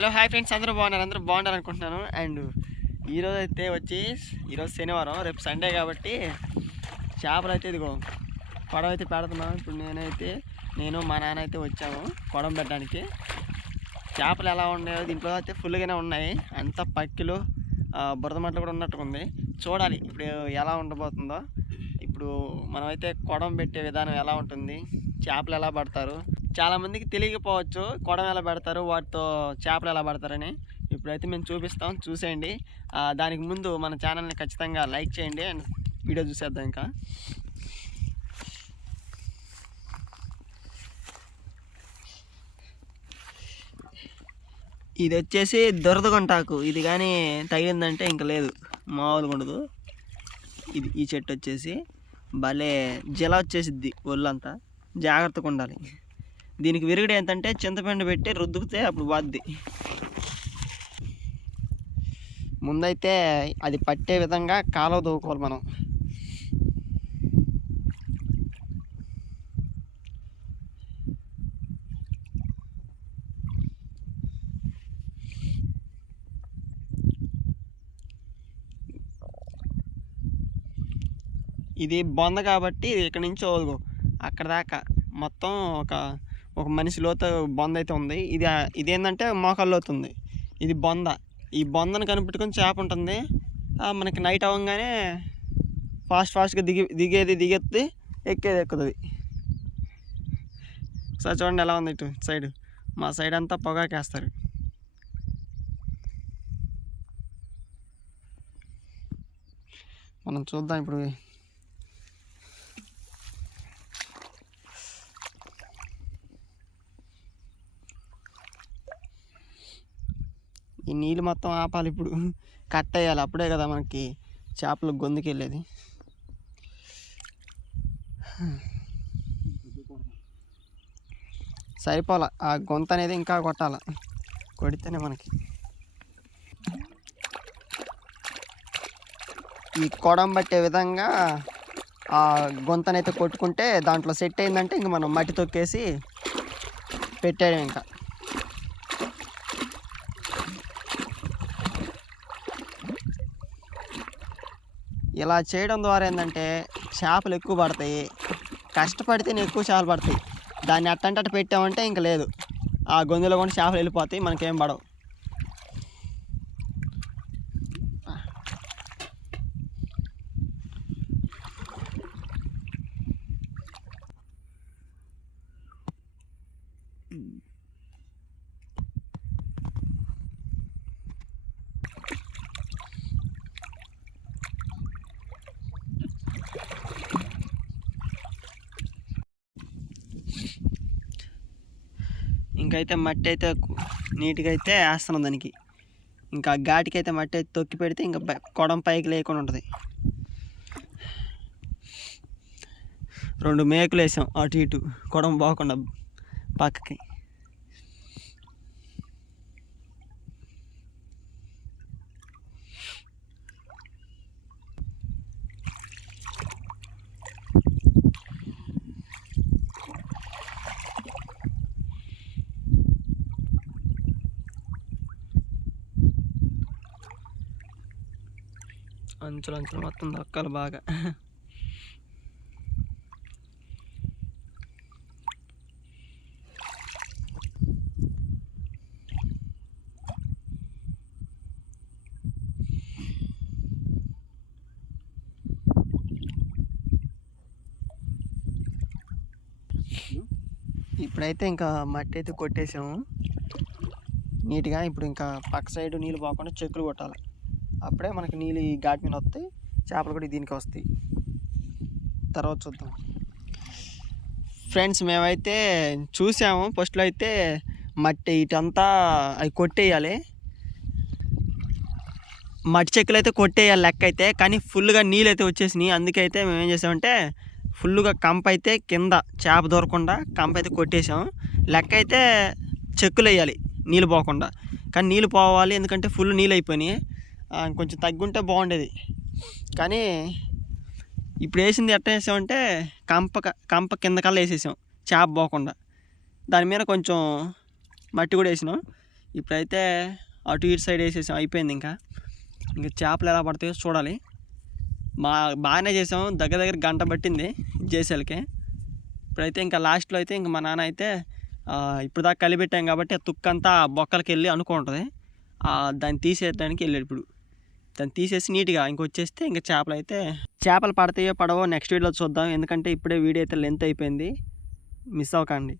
Hello hi friends అందరూ బాగున్నారు అందరూ బాగున్నారు అనుకుంటున్నాను అండ్ ఈరోజు అయితే వచ్చి ఈరోజు శనివారం రేపు సండే కాబట్టి చేపలు అయితే ఇదిగో పడవ అయితే పెడుతున్నాం ఇప్పుడు నేనైతే నేను మా నాన్న అయితే వచ్చాము కొడం పెట్టడానికి. చేపలు ఎలా ఉన్నాయో దీంట్లో అయితే ఫుల్గానే ఉన్నాయి. అంత పక్కిలు బురద మట్టలు కూడా ఉన్నట్టుగా ఉంది చూడాలి ఇప్పుడు ఎలా ఉండబోతుందో. ఇప్పుడు మనమైతే కొడం పెట్టే విధానం ఎలా ఉంటుంది? చేపలు ఎలా పడతారు? చాలామందికి తెలియకపోవచ్చు కొడం ఎలా పెడతారు వాటితో చేపలు ఎలా పడతారని. ఇప్పుడైతే మేము చూపిస్తాం చూసేయండి. దానికి ముందు మన ఛానల్ని ఖచ్చితంగా లైక్ చేయండి అండ్ వీడియో చూసేద్దాం ఇంకా. ఇది వచ్చేసి దొరదగొంటాకు. ఇది కానీ తగిలిందంటే ఇంకా లేదు. మామూలుగా ఉండదు. ఇది ఈ చెట్టు వచ్చేసి భలే జల వచ్చేసిద్ది ఒళ్ళంతా. జాగ్రత్తగా ఉండాలి. దీనికి విరుగుడు ఏంటంటే చింతపండు పెట్టి రుద్దుకుతే అప్పుడు వాద్ది. ముందైతే అది పట్టే విధంగా కాలువ దూకోవాలి మనం. ఇది బొంద కాబట్టి ఇక్కడ నుంచి అక్కడ దాకా మొత్తం ఒక ఒక మనిషి లోతు బొంద అయితే ఉంది. ఇది ఇదేంటంటే ఏంటంటే మోకాలు లోతు ఉంది. ఇది బొంద. ఈ బొందను కనిపెట్టుకుని చేప ఉంటుంది. మనకి నైట్ అవ్వగానే ఫాస్ట్ ఫాస్ట్గా దిగి దిగేది దిగెత్తి ఎక్కేది ఎక్కుతుంది. సార్ చూడండి ఎలా ఉంది ఇటు సైడ్. మా సైడ్ అంతా పొగాకేస్తారు. మనం చూద్దాం ఇప్పుడు ఈ నీళ్ళు మొత్తం ఆపాలి ఇప్పుడు. కట్ అయ్యాలి. అప్పుడే కదా మనకి చేపలు గొంతుకి వెళ్ళేది సరిపోల. ఆ గొంత అనేది ఇంకా కొట్టాల. కొడితేనే మనకి. ఈ కొడం పట్టే విధంగా ఆ గొంతనైతే కొట్టుకుంటే దాంట్లో సెట్ అయిందంటే ఇంక మనం మట్టి తొక్కేసి పెట్టాడు ఇంకా. ఇలా చేయడం ద్వారా ఏంటంటే చేపలు ఎక్కువ పడతాయి. కష్టపడితేనే ఎక్కువ చేపలు పడతాయి. దాన్ని అట్టంటే అట్ట పెట్టామంటే ఇంక లేదు. ఆ గొంతులో కూడా చేపలు వెళ్ళిపోతాయి మనకేం పడవు. ఇంకైతే మట్టి అయితే నీట్గా అయితే వేస్తున్నాం దానికి. ఇంకా ఘాటికి అయితే మట్టి అయితే తొక్కి పెడితే ఇంకా కొడం పైకి లేకుండా ఉంటుంది. రెండు మేకులు వేసాం అటు ఇటు కొడం పోకుండా పక్కకి. అంచులు అంచులు మొత్తం దొక్కలు బాగా. ఇప్పుడైతే ఇంకా మట్టి అయితే కొట్టేసాము. నీట్గా ఇప్పుడు ఇంకా పక్క సైడ్ నీళ్ళు పోకుండా చెక్కులు కొట్టాలి. అప్పుడే మనకి నీళ్ళు ఈ ఘాట్ మీద వస్తాయి చేపలు కూడా దీనికి వస్తాయి. తర్వాత చూద్దాం. ఫ్రెండ్స్ మేమైతే చూసాము ఫస్ట్లో అయితే మట్టి ఇటంతా అవి కొట్టేయాలి. మట్టి చెక్కులు అయితే కొట్టేయాలి లెక్క అయితే కానీ ఫుల్గా నీళ్ళు అయితే వచ్చేసినాయి అందుకైతే మేము ఏం చేసామంటే ఫుల్గా కంప అయితే కింద చేప దొరకకుండా కంప అయితే కొట్టేసాం లెక్క అయితే చెక్కులు వేయాలి నీళ్ళు పోకుండా. కానీ నీళ్ళు పోవాలి ఎందుకంటే ఫుల్ నీళ్ళు అయిపోయినాయి. కొంచెం తగ్గుంటే బాగుండేది. కానీ ఇప్పుడు వేసింది ఎట్ట వేసామంటే కంప క- కంప కింద కల్లా వేసేసాం. చేప పోకుండా. దాని మీద కొంచెం మట్టి కూడా వేసినాం. ఇప్పుడైతే అటు ఇటు సైడ్ వేసేసాం. అయిపోయింది ఇంకా. ఇంకా చేపలు ఎలా పడతాయో చూడాలి. మా బాగానే చేసాం. దగ్గర దగ్గర గంట పట్టింది చేసేలకి. ఇప్పుడైతే ఇంకా లాస్ట్లో అయితే ఇంకా మా నాన్న అయితే ఇప్పుడు దాకా కలిపెట్టాం కాబట్టి ఆ తుక్కంతా బొక్కలకి వెళ్ళి అనుకుంటుంది దాన్ని తీసేయడానికి వెళ్ళాడు ఇప్పుడు. దాన్ని తీసేసి నీట్గా ఇంకొచ్చేస్తే ఇంకా చేపలు అయితే చేపలు పడతాయో పడవో నెక్స్ట్ వీడియోలో చూద్దాం. ఎందుకంటే ఇప్పుడే వీడియో అయితే లెంత్ అయిపోయింది. మిస్ అవ్వకండి.